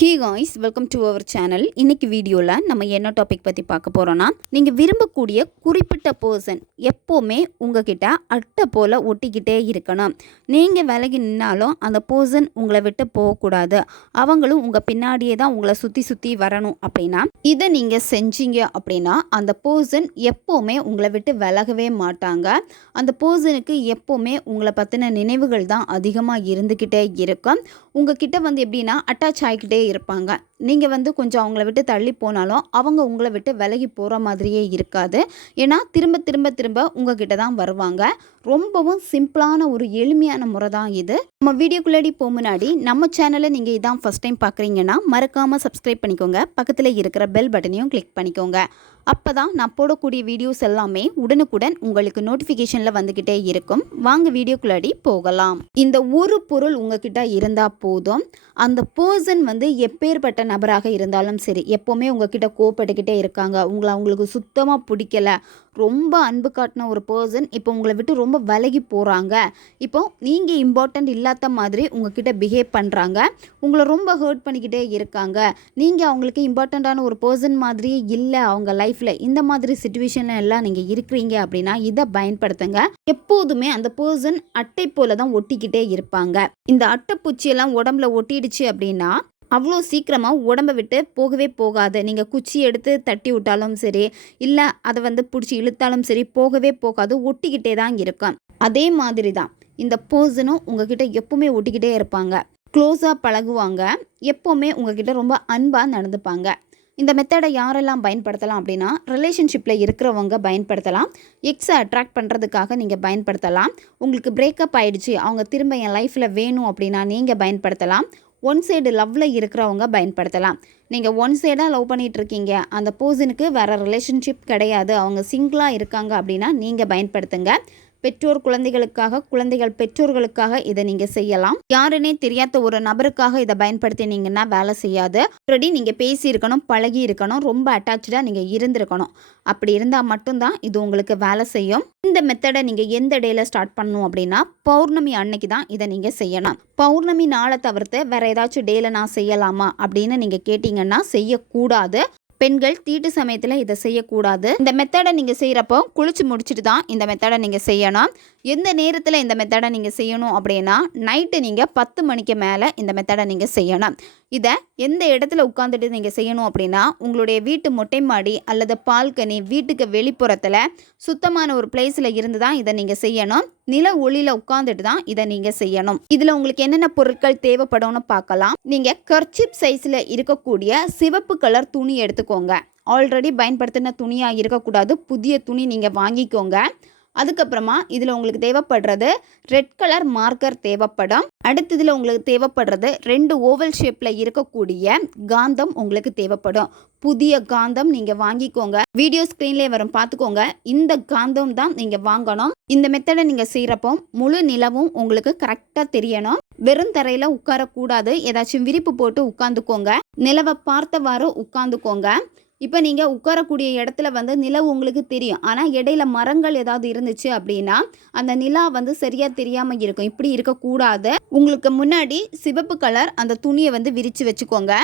Hi guys welcome to our channel இன்னைக்கு வீடியோவில் நம்ம என்ன டாபிக் பற்றி பார்க்க போகிறோன்னா நீங்கள் விரும்பக்கூடிய குறிப்பிட்ட பர்சன் எப்போவுமே உங்ககிட்ட அட்டை போல் ஒட்டிக்கிட்டே இருக்கணும். நீங்கள் விலகி நின்னாலும் அந்த பர்சன் உங்களை விட்டு போகக்கூடாது. அவங்களும் உங்கள் பின்னாடியே தான் உங்களை சுற்றி சுற்றி வரணும் அப்படின்னா இதை நீங்கள் செஞ்சீங்க அப்படின்னா அந்த பர்சன் எப்போவுமே உங்களை விட்டு விலகவே மாட்டாங்க. அந்த பர்சனுக்கு எப்போவுமே உங்களை பற்றின நினைவுகள் தான் அதிகமாக இருந்துக்கிட்டே இருக்கும். உங்ககிட்ட வந்து எப்படின்னா அட்டாச் ஆகிக்கிட்டே இருப்பாங்க. நீங்கள் வந்து கொஞ்சம் அவங்கள விட்டு தள்ளி போனாலும் அவங்க உங்களை விட்டு விலகி போகிற மாதிரியே இருக்காது. ஏன்னா திரும்ப திரும்ப திரும்ப உங்ககிட்ட தான் வருவாங்க. ரொம்பவும் சிம்பிளான ஒரு எளிமையான முறை தான் இது. நம்ம வீடியோக்குள்ளாடி போக முன்னாடி நம்ம சேனலை நீங்கள் இதான் ஃபஸ்ட் டைம் பார்க்குறீங்கன்னா மறக்காமல் சப்ஸ்கிரைப் பண்ணிக்கோங்க. பக்கத்தில் இருக்கிற பெல் பட்டனையும் கிளிக் பண்ணிக்கோங்க. அப்போ தான் நான் போடக்கூடிய வீடியோஸ் எல்லாமே உடனுக்குடன் உங்களுக்கு நோட்டிஃபிகேஷனில் வந்துக்கிட்டே இருக்கும். வாங்க வீடியோக்குள்ளாடி போகலாம். இந்த ஒரு பொருள் உங்ககிட்ட இருந்தால் போதும். அந்த பர்சன் வந்து எப்பேற்பட்ட நபராக இருந்தாலும் சரி எப்போவுமே உங்ககிட்ட கோப்பட்டுக்கிட்டே இருக்காங்க. உங்களை அவங்களுக்கு சுத்தமாக பிடிக்கல. ரொம்ப அன்பு காட்டின ஒரு பர்சன் இப்போ உங்களை விட்டு ரொம்ப விலகி போகிறாங்க இப்போ நீங்கள் இம்பார்ட்டண்ட் இல்லாத மாதிரி உங்ககிட்ட பிஹேவ் பண்ணுறாங்க உங்களை ரொம்ப ஹர்ட் பண்ணிக்கிட்டே இருக்காங்க. நீங்கள் அவங்களுக்கு இம்பார்ட்டண்ட்டான ஒரு பர்சன் மாதிரியே இல்லை. அவங்க லைஃப்பில் இந்த மாதிரி சுச்சுவேஷன்ல எல்லாம் நீங்கள் இருக்கிறீங்க அப்படின்னா இதை பயன்படுத்துங்க. எப்போதுமே அந்த பர்சன் அட்டை போல தான் ஒட்டிக்கிட்டே இருப்பாங்க. இந்த அட்டைப்பூச்சியெல்லாம் உடம்புல ஒட்டிடுச்சு அப்படின்னா அவ்வளோ சீக்கிரமாக உடம்பை விட்டு போகவே போகாது. நீங்கள் குச்சி எடுத்து தட்டி விட்டாலும் சரி இல்லை அதை வந்து பிடிச்சி இழுத்தாலும் சரி போகவே போகாது. ஒட்டிக்கிட்டே தான் இருக்கும். அதே மாதிரி தான் இந்த போர்சனும் உங்ககிட்ட எப்பவுமே ஒட்டிக்கிட்டே இருப்பாங்க. க்ளோஸாக பழகுவாங்க. எப்போவுமே உங்ககிட்ட ரொம்ப அன்பாக நடந்துப்பாங்க. இந்த மெத்தடை யாரெல்லாம் பயன்படுத்தலாம் அப்படின்னா ரிலேஷன்ஷிப்பில் இருக்கிறவங்க பயன்படுத்தலாம். எக்ஸை அட்ராக்ட் பண்ணுறதுக்காக நீங்கள் பயன்படுத்தலாம். உங்களுக்கு பிரேக்கப் ஆகிடுச்சு அவங்க திரும்ப என் லைஃப்பில் வேணும் அப்படின்னா நீங்கள் பயன்படுத்தலாம். ஒன் சைடு லவ்வில் இருக்கிறவங்க பயன்படுத்தலாம். நீங்கள் ஒன் சைடாக லவ் பண்ணிகிட்டு இருக்கீங்க அந்த பர்சனுக்கு வேறு ரிலேஷன்ஷிப் கிடையாது. அவங்க சிங்கிளாக இருக்காங்க அப்படின்னா நீங்கள் பயன்படுத்துங்க. பெற்றோர் குழந்தைகளுக்காக குழந்தைகள் பெற்றோர்களுக்காக இதை நீங்கள் செய்யலாம். யாருன்னே தெரியாத ஒரு நபருக்காக இதை பயன்படுத்தினீங்கன்னா வேலை செய்யாது. ஆல்ரெடி நீங்கள் பேசியிருக்கணும் பழகி இருக்கணும் ரொம்ப அட்டாச்சாக நீங்கள் இருந்திருக்கணும். அப்படி இருந்தால் மட்டும்தான் இது உங்களுக்கு வேலை செய்யும். இந்த மெத்தடை நீங்கள் எந்த டேல ஸ்டார்ட் பண்ணணும் அப்படின்னா பௌர்ணமி அன்னைக்கு தான் இதை நீங்கள் செய்யணும். பௌர்ணமி நாளை தவிர்த்து வேற ஏதாச்சும் டேல நான் செய்யலாமா அப்படின்னு நீங்கள் கேட்டிங்கன்னா செய்யக்கூடாது. பெண்கள் தீட்டு சமயத்தில் இதை செய்யக்கூடாது. இந்த மெத்தடை நீங்கள் செய்கிறப்போ குளிச்சு முடிச்சுட்டு தான் இந்த மெத்தடை நீங்கள் செய்யணும். எந்த நேரத்தில் இந்த மெத்தடை நீங்கள் செய்யணும் அப்படின்னா நைட்டு நீங்கள் பத்து மணிக்கு மேலே இந்த மெத்தடை நீங்கள் செய்யணும். இதை எந்த இடத்துல உட்காந்துட்டு நீங்கள் செய்யணும் அப்படின்னா உங்களுடைய வீட்டு மொட்டை மாடி அல்லது பால்கனி வீட்டுக்கு வெளிப்புறத்தில் சுத்தமான ஒரு பிளேஸில் இருந்து தான் இதை நீங்கள் செய்யணும். நில ஒளியில் உட்காந்துட்டு தான் இதை நீங்கள் செய்யணும். இதில் உங்களுக்கு என்னென்ன பொருட்கள் தேவைப்படும்னு பார்க்கலாம். நீங்கள் கர்ச்சிப் சைஸில் இருக்கக்கூடிய சிவப்பு கலர் துணி எடுத்துக்கோங்க. ஆல்ரெடி பயன்படுத்தின துணியாக இருக்கக்கூடாது. புதிய துணி நீங்கள் வாங்கிக்கோங்க. அதுக்கப்புறமா இதில் உங்களுக்கு தேவைப்படுறது ரெட் கலர் மார்க்கர் தேவைப்படும். அடுத்ததில் உங்களுக்கு தேவைப்படுறது ரெண்டு ஓவல் ஷேப்பில் இருக்கக்கூடிய காந்தம் உங்களுக்கு தேவைப்படும். புதிய காந்தம் நீங்கள் வாங்கிக்கோங்க. வீடியோ ஸ்க்ரீன்லேயே வரும் பார்த்துக்கோங்க. இந்த காந்தம் தான் நீங்கள் வாங்கணும். இந்த மெத்தடை நீங்கள் செய்கிறப்போ முழு நிலவும் உங்களுக்கு கரெக்டாக தெரியணும். வெறும் தரையில் உட்காரக்கூடாது. ஏதாச்சும் விரிப்பு போட்டு உட்காந்துக்கோங்க. நிலவை பார்த்தவாறு உட்காந்துக்கோங்க. இப்போ நீங்கள் உட்காரக்கூடிய இடத்துல வந்து நிலவு உங்களுக்கு தெரியும். ஆனால் இடையில மரங்கள் ஏதாவது இருந்துச்சு அப்படின்னா அந்த நிலா வந்து சரியாக தெரியாமல் இருக்கும். இப்படி இருக்கக்கூடாது. உங்களுக்கு முன்னாடி சிவப்பு கலர் அந்த துணியை வந்து விரித்து வச்சுக்கோங்க.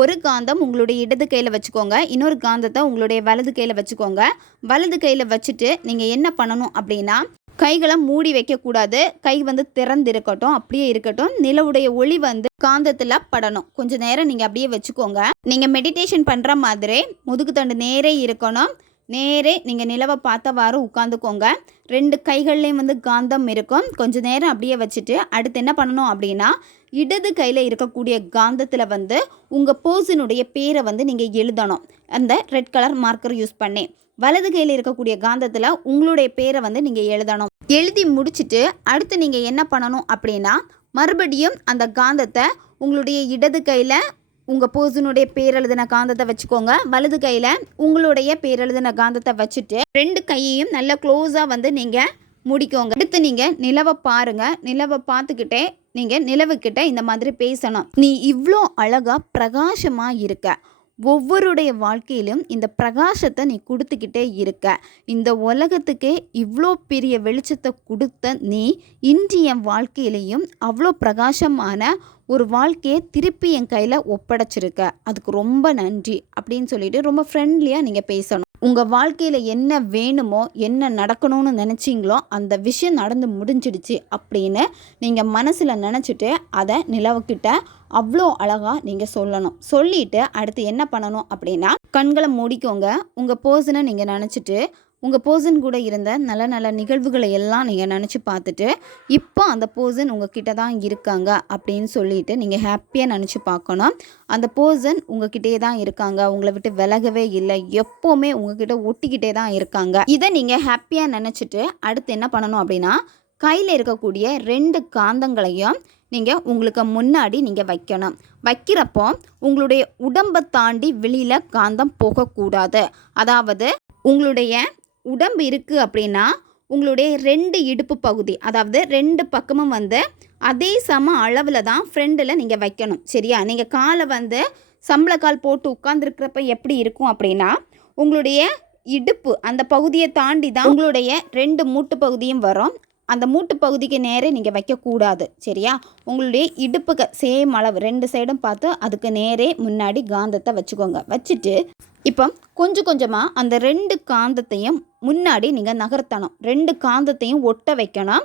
ஒரு காந்தம் உங்களுடைய இடது கையில் வச்சுக்கோங்க. இன்னொரு காந்தத்தை உங்களுடைய வலது கையில் வச்சுக்கோங்க. வலது கையில் வச்சுட்டு நீங்கள் என்ன பண்ணணும் அப்படின்னா கைகளை மூடி வைக்கக்கூடாது. கை வந்து திறந்து இருக்கட்டும் அப்படியே இருக்கட்டும். நிலவுடைய ஒளி வந்து காந்தத்தில் படணும். கொஞ்ச நேரம் நீங்கள் அப்படியே வச்சுக்கோங்க. நீங்கள் மெடிடேஷன் பண்ணுற மாதிரி முதுகு தண்டு நேரே இருக்கணும். நேரே நீங்கள் நிலவை பார்த்தவாறு உட்காந்துக்கோங்க. ரெண்டு கைகள்லேயும் வந்து காந்தம் இருக்கும். கொஞ்ச நேரம் அப்படியே வச்சுட்டு அடுத்து என்ன பண்ணணும் அப்படின்னா இடது கையில் இருக்கக்கூடிய காந்தத்தில் வந்து உங்கள் பர்சனுடைய பேரை வந்து நீங்கள் எழுதணும். அந்த ரெட் கலர் மார்க்கர் யூஸ் பண்ணி வலது கையில் இருக்கக்கூடிய காந்தத்தில் உங்களுடைய பேரை வந்து நீங்கள் எழுதணும். எழுதி முடிச்சுட்டு அடுத்து நீங்கள் என்ன பண்ணணும் அப்படின்னா மறுபடியும் அந்த காந்தத்தை உங்களுடைய இடது கையில் உங்கள் பர்சனுடைய பேரெழுதின காந்தத்தை வச்சுக்கோங்க. வலது கையில் உங்களுடைய பேரெழுதின காந்தத்தை வச்சுட்டு ரெண்டு கையையும் நல்லா க்ளோஸாக வந்து நீங்கள் முடிக்கோங்க. அடுத்து நீங்கள் நிலவை பாருங்கள் நிலவை பார்த்துக்கிட்டே நீங்கள் நிலவுக்கிட்ட இந்த மாதிரி பேசணும். நீ இவ்வளோ அழகாக பிரகாசமாக இருக்க. ஒவ்வொருடைய வாழ்க்கையிலும் இந்த பிரகாசத்தை நீ கொடுத்துக்கிட்டே இருக்க. இந்த உலகத்துக்கே இவ்வளோ பெரிய வெளிச்சத்தை கொடுத்த நீ இன்று என் வாழ்க்கையிலையும் அவ்வளோ பிரகாசமான ஒரு வாழ்க்கையை திருப்பி என் கையில் ஒப்படைச்சிருக்க. அதுக்கு ரொம்ப நன்றி. அப்படின்னு சொல்லிட்டு ரொம்ப ஃப்ரெண்ட்லியாக நீங்கள் பேசணும். உங்கள் வாழ்க்கையில் என்ன வேணுமோ என்ன நடக்கணும்னு நினச்சிங்களோ அந்த விஷயம் நடந்து முடிஞ்சிடுச்சு அப்படின்னு நீங்கள் மனசில் நினச்சிட்டு அதை நிலவுக்கிட்ட அவ்வளோ அழகாக நீங்கள் சொல்லணும். சொல்லிவிட்டு அடுத்து என்ன பண்ணணும் அப்படின்னா கண்களை மூடிக்கோங்க. உங்கள் பர்சனை நீங்கள் நினச்சிட்டு உங்கள் பர்சன் கூட இருந்த நல்ல நல்ல நிகழ்வுகளை எல்லாம் நீங்கள் நினச்சி பார்த்துட்டு இப்போ அந்த பர்சன் உங்ககிட்ட தான் இருக்காங்க அப்படின்னு சொல்லிட்டு நீங்கள் ஹாப்பியாக நினச்சி பார்க்கணும். அந்த பர்சன் உங்ககிட்டே தான் இருக்காங்க. உங்களை விட்டு விலகவே இல்லை. எப்போவுமே உங்ககிட்ட ஒட்டிக்கிட்டே தான் இருக்காங்க. இதை நீங்கள் ஹாப்பியாக நினச்சிட்டு அடுத்து என்ன பண்ணணும் அப்படின்னா கையில் இருக்கக்கூடிய ரெண்டு காந்தங்களையும் நீங்கள் உங்களுக்கு முன்னாடி நீங்கள் வைக்கணும். வைக்கிறப்போ உங்களுடைய உடம்பை தாண்டி வெளியில் காந்தம் போகக்கூடாது. அதாவது உங்களுடைய உடம்பு இருக்குது அப்படின்னா உங்களுடைய ரெண்டு இடுப்பு பகுதி அதாவது ரெண்டு பக்கமும் வந்து அதே சம அளவில் தான் ஃப்ரெண்டில் நீங்கள் வைக்கணும் சரியா? நீங்கள் காலை வந்து சம்பளக்கால் போட்டு உட்காந்துருக்கிறப்ப எப்படி இருக்கும் அப்படின்னா உங்களுடைய இடுப்பு அந்த பகுதியை தாண்டி தான் உங்களுடைய ரெண்டு மூட்டு பகுதியும் வரும். அந்த மூட்டு பகுதிக்கு நேரே நீங்கள் வைக்கக்கூடாது சரியா? உங்களுடைய இடுப்புக்கு சேம் அளவு ரெண்டு சைடும் பார்த்து அதுக்கு நேரே முன்னாடி காந்தத்தை வச்சுக்கோங்க. வச்சுட்டு இப்போ கொஞ்சம் கொஞ்சமாக அந்த ரெண்டு காந்தத்தையும் முன்னாடி நீங்கள் நகர்த்தணும். ரெண்டு காந்தத்தையும் ஒட்ட வைக்கணும்.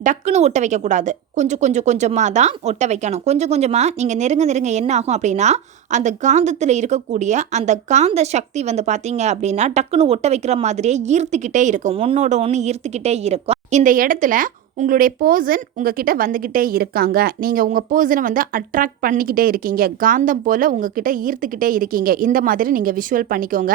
டக்குன்னு ஒட்ட வைக்கக்கூடாது. கொஞ்சம் கொஞ்சம் கொஞ்சமாக தான் ஒட்ட வைக்கணும். கொஞ்சம் கொஞ்சமாக நீங்கள் நெருங்க நெருங்க என்ன ஆகும் அப்படின்னா அந்த காந்தத்தில் இருக்கக்கூடிய அந்த காந்த சக்தி வந்து பார்த்தீங்க அப்படின்னா டக்குன்னு ஒட்ட வைக்கிற மாதிரியே ஈர்த்துக்கிட்டே இருக்கும். ஒன்றோட ஒன்று ஈர்த்துக்கிட்டே இருக்கும். இந்த இடத்துல உங்களுடைய பர்சன் உங்ககிட்ட வந்துக்கிட்டே இருக்காங்க. நீங்கள் உங்கள் பர்சனை வந்து அட்ராக்ட் பண்ணிக்கிட்டே இருக்கீங்க. காந்தம் போல் உங்ககிட்ட ஈர்த்துக்கிட்டே இருக்கீங்க. இந்த மாதிரி நீங்கள் விஷுவல் பண்ணிக்கோங்க.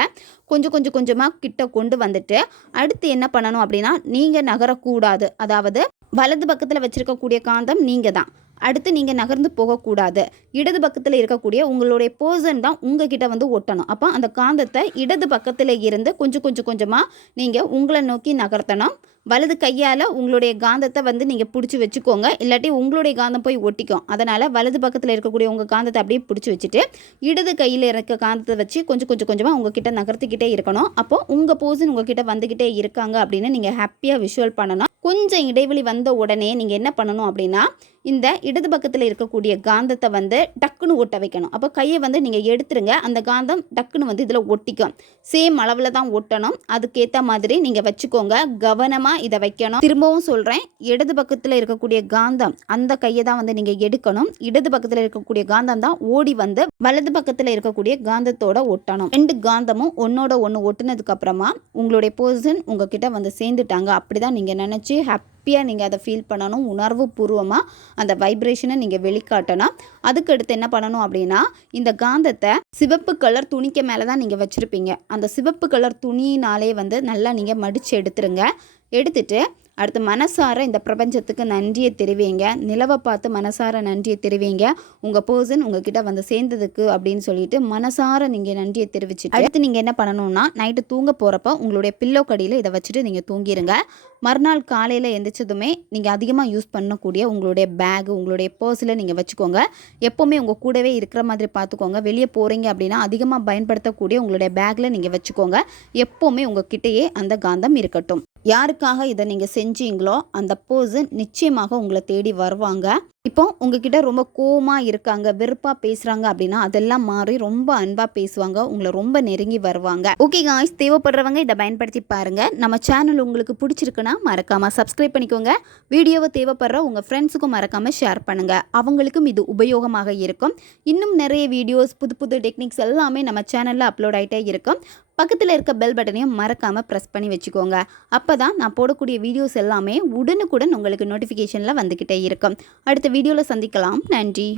கொஞ்சம் கொஞ்சம் கொஞ்சமாக கிட்ட கொண்டு வந்துட்டு அடுத்து என்ன பண்ணணும் அப்படின்னா நீங்கள் நகரக்கூடாது. அதாவது வலது பக்கத்தில் வச்சுருக்கக்கூடிய காந்தம் நீங்கள் தான் அடுத்து நீங்கள் நகர்ந்து போகக்கூடாது. இடது பக்கத்தில் இருக்கக்கூடிய உங்களுடைய பர்சன் தான் உங்ககிட்ட வந்து ஒட்டணும். அப்போ அந்த காந்தத்தை இடது பக்கத்தில் இருந்து கொஞ்சம் கொஞ்சம் கொஞ்சமாக நீங்கள் உங்களை நோக்கி நகர்த்தணும். வலது கையால் உங்களுடைய காந்தத்தை வந்து நீங்கள் பிடிச்சி வச்சுக்கோங்க. இல்லாட்டி உங்களுடைய காந்தம் போய் ஒட்டிக்கும். அதனால் வலது பக்கத்தில் இருக்கக்கூடிய உங்கள் காந்தத்தை அப்படியே பிடிச்சி வச்சுட்டு இடது கையில் இருக்க காந்தத்தை வச்சு கொஞ்சம் கொஞ்சம் கொஞ்சமாக உங்ககிட்ட நகர்த்திக்கிட்டே இருக்கணும். அப்போ உங்கள் போர்சன் உங்ககிட்ட வந்துக்கிட்டே இருக்காங்க அப்படின்னு நீங்கள் ஹாப்பியாக விஷுவல் பண்ணணும். கொஞ்சம் இடைவெளி வந்த உடனே நீங்கள் என்ன பண்ணணும் அப்படின்னா இந்த இடது பக்கத்தில் இருக்கக்கூடிய காந்தத்தை வந்து டக்குன்னு ஒட்ட வைக்கணும். அப்போ கையை வந்து நீங்கள் எடுத்துருங்க. அந்த காந்தம் டக்குன்னு வந்து இதில் ஒட்டிக்கும். சேம் அளவில் தான் ஒட்டணும். அதுக்கேற்ற மாதிரி நீங்கள் வச்சுக்கோங்க. கவனமாக இதை வைக்கணும். திரும்பவும் சொல்கிறேன் இடது பக்கத்தில் இருக்கக்கூடிய காந்தம் அந்த கையை தான் வந்து நீங்கள் எடுக்கணும். இடது பக்கத்தில் இருக்கக்கூடிய காந்தம் தான் ஓடி வந்து வலது பக்கத்தில் இருக்கக்கூடிய காந்தத்தோட ஒட்டணும். ரெண்டு காந்தமும் ஒன்னோட ஒன்று ஒட்டுனதுக்கு அப்புறமா உங்களுடைய பர்சன் உங்ககிட்ட வந்து சேர்ந்துட்டாங்க. அப்படி தான் நீங்கள் நினச்சி ஹாப்பி ஹாப்பியாக நீங்கள் அதை ஃபீல் பண்ணணும். உணர்வு பூர்வமாக அந்த வைப்ரேஷனை நீங்கள் வெளிக்காட்டணும். அதுக்கு அடுத்து என்ன பண்ணணும் அப்படின்னா இந்த காந்தத்தை சிவப்பு கலர் துணிக்கு மேலே தான் நீங்கள் வச்சுருப்பீங்க. அந்த சிவப்பு கலர் துணியினாலே வந்து நல்லா நீங்கள் மடித்து எடுத்துருங்க. எடுத்துட்டு அடுத்து மனசார இந்த பிரபஞ்சத்துக்கு நன்றியை தெரிவிங்க. நிலவை பார்த்து மனசார நன்றியை தெரிவிங்க. உங்கள் பர்சன் உங்ககிட்ட வந்து சேர்ந்ததுக்கு அப்படின்னு சொல்லிட்டு மனசார நீங்கள் நன்றியை தெரிவிச்சு அடுத்து நீங்கள் என்ன பண்ணணும்னா நைட்டு தூங்க போகிறப்ப உங்களுடைய பில்லோ கடியில் இதை வச்சுட்டு நீங்கள் தூங்கிடுங்க மறுநாள் காலையில் எந்திரிச்சதுமே நீங்கள் அதிகமாக யூஸ் பண்ணக்கூடிய உங்களுடைய பேக் உங்களுடைய பர்ஸில் நீங்கள் வச்சுக்கோங்க. எப்போவுமே உங்கள் கூடவே இருக்கிற மாதிரி பார்த்துக்கோங்க. வெளியே போகிறீங்க அப்படின்னா அதிகமாக பயன்படுத்தக்கூடிய உங்களுடைய பேக்கில் நீங்கள் வச்சுக்கோங்க. எப்போவுமே உங்கள் கிட்டேயே அந்த காந்தம் இருக்கட்டும். யாருக்காக இதை நீங்கள் செஞ்சீங்களோ அந்த பர்சன் நிச்சயமாக உங்களை தேடி வருவாங்க. இப்போ உங்ககிட்ட ரொம்ப கோவமாக இருக்காங்க வெறுப்பாக பேசுகிறாங்க அப்படின்னா அதெல்லாம் மாறி ரொம்ப அன்பாக பேசுவாங்க உங்களை ரொம்ப நெருங்கி வருவாங்க. ஓகே காய்ஸ் தேவைப்படுறவங்க இதை பயன்படுத்தி பாருங்கள் நம்ம சேனல் உங்களுக்கு பிடிச்சிருக்குன்னா மறக்காமல் சப்ஸ்கிரைப் பண்ணிக்கோங்க. வீடியோவை தேவைப்படுற உங்கள் ஃப்ரெண்ட்ஸுக்கும் மறக்காமல் ஷேர் பண்ணுங்கள் அவங்களுக்கும் இது உபயோகமாக இருக்கும். இன்னும் நிறைய வீடியோஸ் புது புது டெக்னிக்ஸ் எல்லாமே நம்ம சேனலில் அப்லோட் ஆகிட்டே இருக்கும். பக்கத்தில் இருக்க பெல் பட்டனையும் மறக்காமல் ப்ரெஸ் பண்ணி வச்சுக்கோங்க. அப்போ தான் நான் போடக்கூடிய வீடியோஸ் எல்லாமே உடனுக்குடன் உங்களுக்கு நோட்டிஃபிகேஷனில் வந்துக்கிட்டே இருக்கும். அடுத்த வீடியோவில் சந்திக்கலாம். நன்றி.